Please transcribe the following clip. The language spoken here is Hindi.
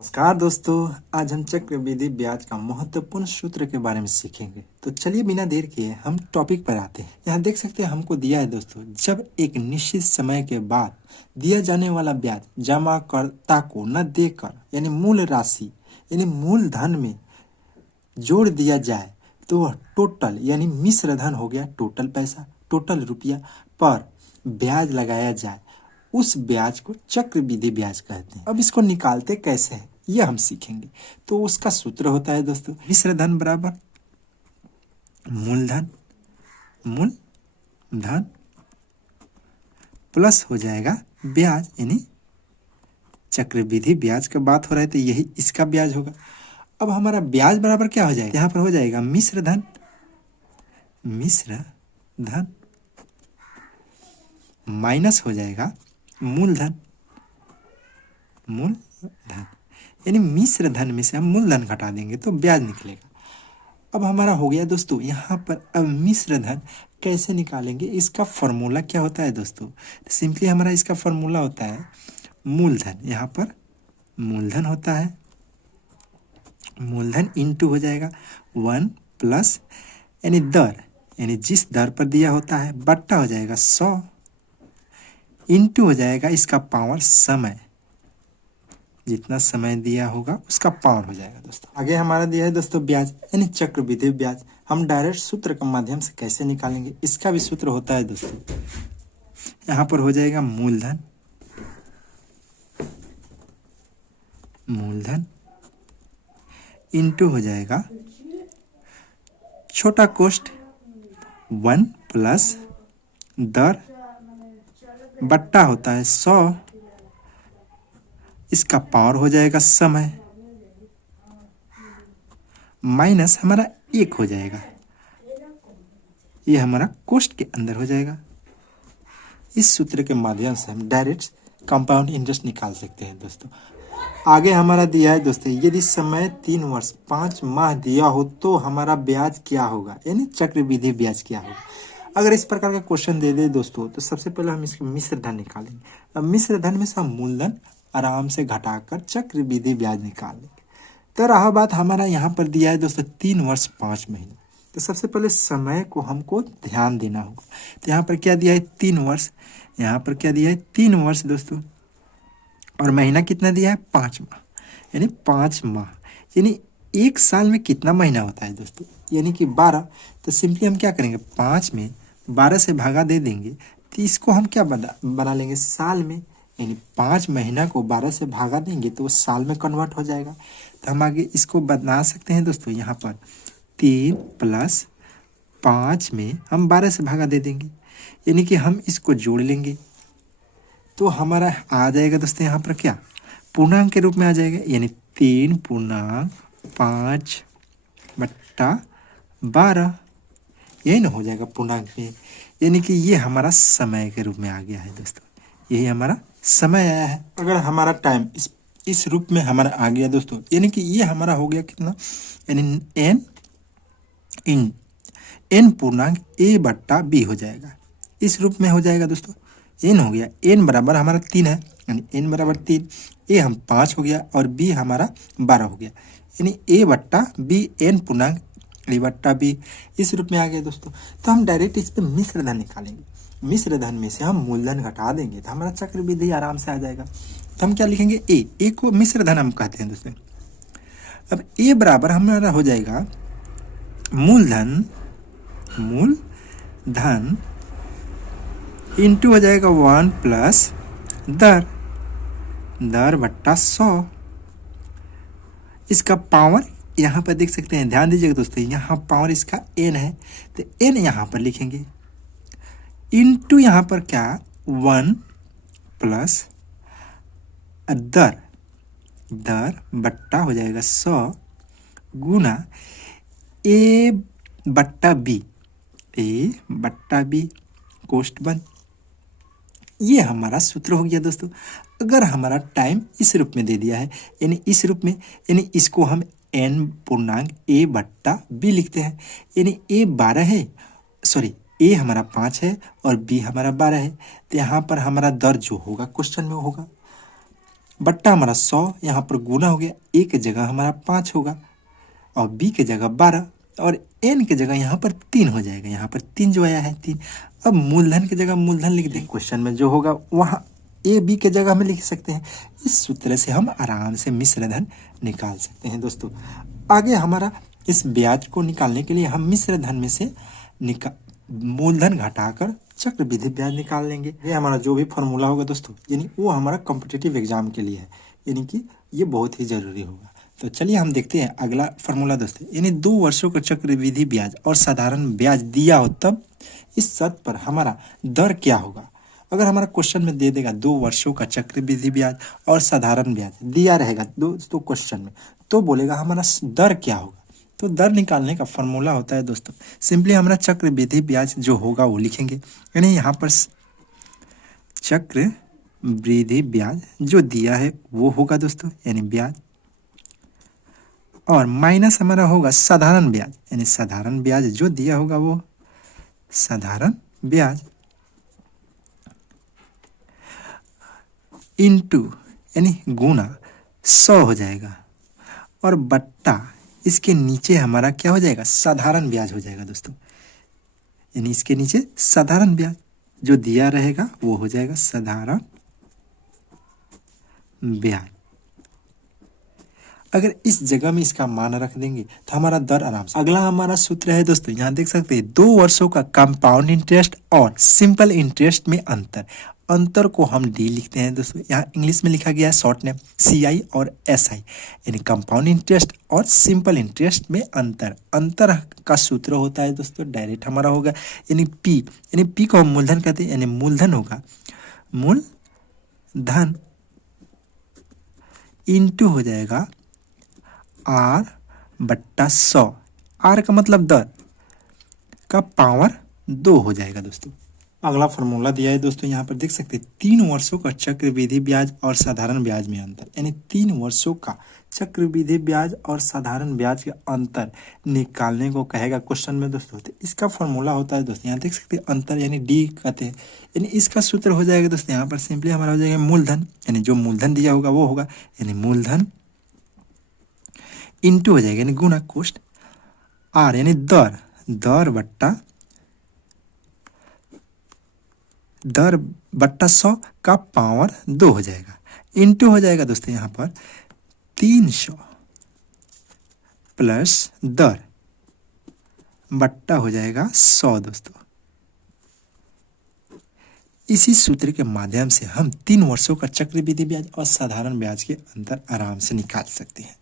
नमस्कार दोस्तों, आज हम चक्रवृद्धि ब्याज का महत्वपूर्ण सूत्र के बारे में सीखेंगे। तो चलिए बिना देर किए हम टॉपिक पर आते हैं। यहाँ देख सकते हैं हमको दिया है दोस्तों, जब एक निश्चित समय के बाद दिया जाने वाला ब्याज जमाकर्ता को न देकर यानी मूल राशि यानी मूलधन में जोड़ दिया जाए तो वह टोटल यानी मिश्र धन हो गया। टोटल पैसा, टोटल रुपया पर ब्याज लगाया जाए, उस ब्याज को चक्रवृद्धि ब्याज कहते हैं। अब इसको निकालते कैसे हैं यह हम सीखेंगे। तो उसका सूत्र होता है दोस्तों, मिश्र धन बराबर मूलधन, मूलधन प्लस हो जाएगा ब्याज, यानी चक्रवृद्धि ब्याज का बात हो रहा है तो यही इसका ब्याज होगा। अब हमारा ब्याज बराबर क्या हो जाएगा, यहाँ पर हो जाएगा मिश्र धन, मिश्र धन माइनस हो जाएगा मूलधन, मूलधन यानी मिश्र धन में से हम मूलधन घटा देंगे तो ब्याज निकलेगा। अब हमारा हो गया दोस्तों यहाँ पर। अब मिश्र धन कैसे निकालेंगे, इसका फॉर्मूला क्या होता है दोस्तों, तो सिंपली हमारा इसका फॉर्मूला होता है मूलधन, यहाँ पर मूलधन होता है, मूलधन इंटू हो जाएगा 1 प्लस यानी दर, यानी जिस दर पर दिया होता है, बट्टा हो जाएगा 100 इंटू हो जाएगा इसका पावर समय, जितना समय दिया होगा उसका पावर हो जाएगा दोस्तों। आगे हमारा दिया है दोस्तों ब्याज यानी चक्रवृद्धि ब्याज। हम डायरेक्ट सूत्र के माध्यम से कैसे निकालेंगे, इसका भी सूत्र होता है दोस्तों। यहाँ पर हो जाएगा मूलधन, मूलधन इंटू हो जाएगा छोटा कोष्ठ 1 प्लस दर बट्टा होता है 100, इसका पावर हो जाएगा समय, माइनस हमारा 1 हो जाएगा, ये हमारा कोष्ठ के अंदर हो जाएगा। इस सूत्र के माध्यम से हम डायरेक्ट कंपाउंड इंटरेस्ट निकाल सकते हैं दोस्तों। आगे हमारा दिया है दोस्तों, यदि समय 3 वर्ष 5 माह दिया हो तो हमारा ब्याज क्या होगा, यानी चक्रवृद्धि ब्याज क्या होगा। अगर इस प्रकार का क्वेश्चन दे दे दोस्तों तो सबसे पहले हम इसके मिश्र धन निकालेंगे। अब मिश्र धन में से हम मूलधन आराम से घटाकर चक्रवृद्धि ब्याज निकाल लेंगे। तो रहा बात हमारा यहाँ पर दिया है दोस्तों 3 वर्ष 5 महीने, तो सबसे पहले समय को हमको ध्यान देना होगा। तो यहाँ पर क्या दिया है 3 वर्ष, यहाँ पर क्या दिया है 3 वर्ष दोस्तों, और महीना कितना दिया है 5 माह, यानी 5 माह यानी एक साल में कितना महीना होता है दोस्तों, यानी कि 12। तो सिंपली हम क्या करेंगे 5 में 12 से भागा दे देंगे तो इसको हम क्या बना लेंगे साल में, यानी 5 महीना को 12 से भागा देंगे तो वो साल में कन्वर्ट हो जाएगा। तो हम आगे इसको बना सकते हैं दोस्तों, यहाँ पर 3 प्लस 5 में हम 12 से भागा दे देंगे, यानी कि हम इसको जोड़ लेंगे तो हमारा आ जाएगा दोस्तों यहाँ पर क्या पूर्णांक के रूप में आ जाएगा, यानी 3 पूर्णांक 5 बट्टा 12, यही ना हो जाएगा पूर्णांक में, यानी कि ये हमारा समय के रूप में आ गया है दोस्तों, यही हमारा समय आया है। अगर हमारा टाइम इस रूप में हमारा आ गया दोस्तों, यानी कि ये हमारा हो गया कितना, यानी n पूर्णांक a बट्टा b हो जाएगा, इस रूप में हो जाएगा दोस्तों। n हो गया, n बराबर हमारा 3 है, यानी n बराबर 3, a हम 5 हो गया और b हमारा 12 हो गया, यानी a बट्टा b n पूर्णांक a बट्टा b इस रूप में आ गया दोस्तों। तो हम डायरेक्ट इस पे मिश्र धन निकालेंगे, मिश्र धन में से हम मूलधन घटा देंगे तो हमारा चक्रवृद्धि आराम से आ जाएगा। तो हम क्या लिखेंगे a को मिश्र धन हम कहते हैं दोस्तों। अब a बराबर हमारा हो जाएगा मूलधन, मूलधन इंटू हो जाएगा 1 प्लस दर, दर बट्टा 100, इसका पावर यहाँ पर देख सकते हैं, ध्यान दीजिएगा दोस्तों, यहाँ पावर इसका n है तो n यहाँ पर लिखेंगे इंटू यहाँ पर क्या 1 प्लस दर, दर बट्टा हो जाएगा 100 गुना a बट्टा b, a बट्टा b कोष्ठ बंद। ये हमारा सूत्र हो गया दोस्तों। अगर हमारा टाइम इस रूप में दे दिया है, यानी इस रूप में, यानी इसको हम n पूर्णांक a बट्टा b लिखते हैं, यानी a 12 है, सॉरी a हमारा 5 है और b हमारा 12 है। तो यहाँ पर हमारा दर जो होगा क्वेश्चन में होगा बट्टा हमारा 100 यहाँ पर गुना हो गया, ए की जगह हमारा 5 होगा और बी की जगह 12 और एन की जगह यहाँ पर 3 हो जाएगा। यहाँ पर 3 जो आया है 3। अब मूलधन की जगह मूलधन लिख दें, क्वेश्चन में जो होगा वहाँ ए बी के जगह में लिख सकते हैं। इस सूत्र से हम आराम से मिश्र धन निकाल सकते हैं दोस्तों। आगे हमारा इस ब्याज को निकालने के लिए हम मिश्र धन में से मूलधन घटाकर चक्रवृद्धि ब्याज निकाल लेंगे। ये हमारा जो भी फॉर्मूला होगा दोस्तों, यानी वो हमारा कॉम्पिटिटिव एग्जाम के लिए है, यानी कि ये बहुत ही जरूरी होगा। तो चलिए हम देखते हैं अगला फॉर्मूला दोस्तों। यानी 2 वर्षों का चक्रवृद्धि ब्याज और साधारण ब्याज दिया हो तब इस शर्त पर हमारा दर क्या होगा। अगर हमारा क्वेश्चन में दे देगा 2 वर्षों का चक्रवृद्धि ब्याज और साधारण ब्याज दिया रहेगा दोस्तों क्वेश्चन में, तो बोलेगा हमारा दर क्या होगा। तो दर निकालने का फॉर्मूला होता है दोस्तों, सिंपली हमारा चक्रवृद्धि ब्याज जो होगा वो लिखेंगे। यानी यहाँ पर चक्रवृद्धि ब्याज जो दिया है वो होगा दोस्तों, यानी ब्याज, और माइनस हमारा होगा साधारण ब्याज, यानी साधारण ब्याज जो दिया होगा वो साधारण ब्याज, इनटू यानी गुना 100 हो जाएगा और बट्टा इसके नीचे हमारा क्या हो जाएगा, साधारण ब्याज हो जाएगा दोस्तों। यानी इसके नीचे साधारण ब्याज जो दिया रहेगा वो हो जाएगा साधारण ब्याज। अगर इस जगह में इसका मान रख देंगे तो हमारा दर आराम से। अगला हमारा सूत्र है दोस्तों, यहाँ देख सकते हैं 2 वर्षों का कंपाउंड इंटरेस्ट और सिंपल इंटरेस्ट में अंतर। अंतर को हम डी लिखते हैं दोस्तों, यहाँ इंग्लिश में लिखा गया है शॉर्ट नेम CI और SI, यानी कंपाउंड इंटरेस्ट और सिंपल इंटरेस्ट में अंतर। अंतर का सूत्र होता है दोस्तों डायरेक्ट हमारा होगा यानी P, यानी P को हम मूलधन कहते हैं, यानी मूलधन होगा मूलधन इंटू हो जाएगा R बट्टा 100। R का मतलब दर का पावर 2 हो जाएगा दोस्तों। अगला फॉर्मूला दिया है दोस्तों, यहाँ पर देख सकते हैं 3 वर्षों का चक्रवृद्धि ब्याज और साधारण ब्याज में अंतर, यानी 3 वर्षों का चक्रवृद्धि ब्याज और साधारण ब्याज के अंतर निकालने को कहेगा क्वेश्चन में दोस्तों। तो इसका फॉर्मूला होता है दोस्तों, यहाँ देख सकते हैं अंतर यानी डी कहते हैं, यानी इसका सूत्र हो जाएगा दोस्तों यहाँ पर सिंपली हमारा हो जाएगा मूलधन, यानी जो मूलधन दिया होगा वो होगा, यानी मूलधन इंटू हो जाएगा यानी गुना कोष्ट आर, यानी दर, दर बट्टा 100 का पावर 2 हो जाएगा, इंटू हो जाएगा दोस्तों यहाँ पर 300 प्लस दर बट्टा हो जाएगा 100 दोस्तों। इसी सूत्र के माध्यम से हम 3 वर्षों का चक्रवृद्धि ब्याज और साधारण ब्याज के अंतर आराम से निकाल सकते हैं।